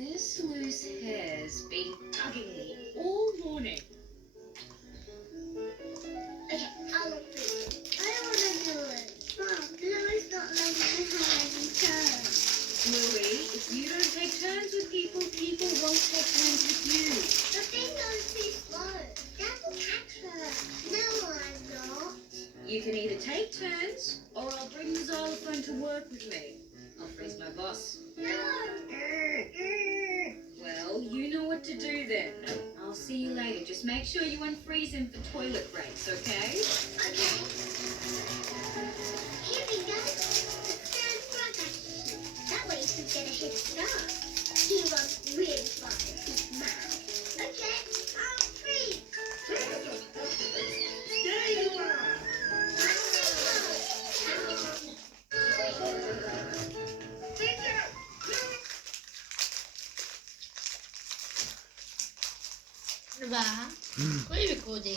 This loose hair's been bugging me all morning. Okay, I'll freeze it. I don't want to do it. Mom, Louie's not letting me have any turns. Louie, if you don't take turns with people, people won't take turns with you. The thing goes too slow. Dad will catch her. No, I'm not. You can either take turns, or I'll bring the xylophone to work with me. I'll freeze my boss. No. Well, you know what to do then. I'll see you later. Just make sure you unfreeze him for toilet breaks, okay? Okay. Here we go. Stand front action. That way you can get a head start. He runs really fast and he's mad. Okay, I'll freeze. There you are. Diba? What are you recording?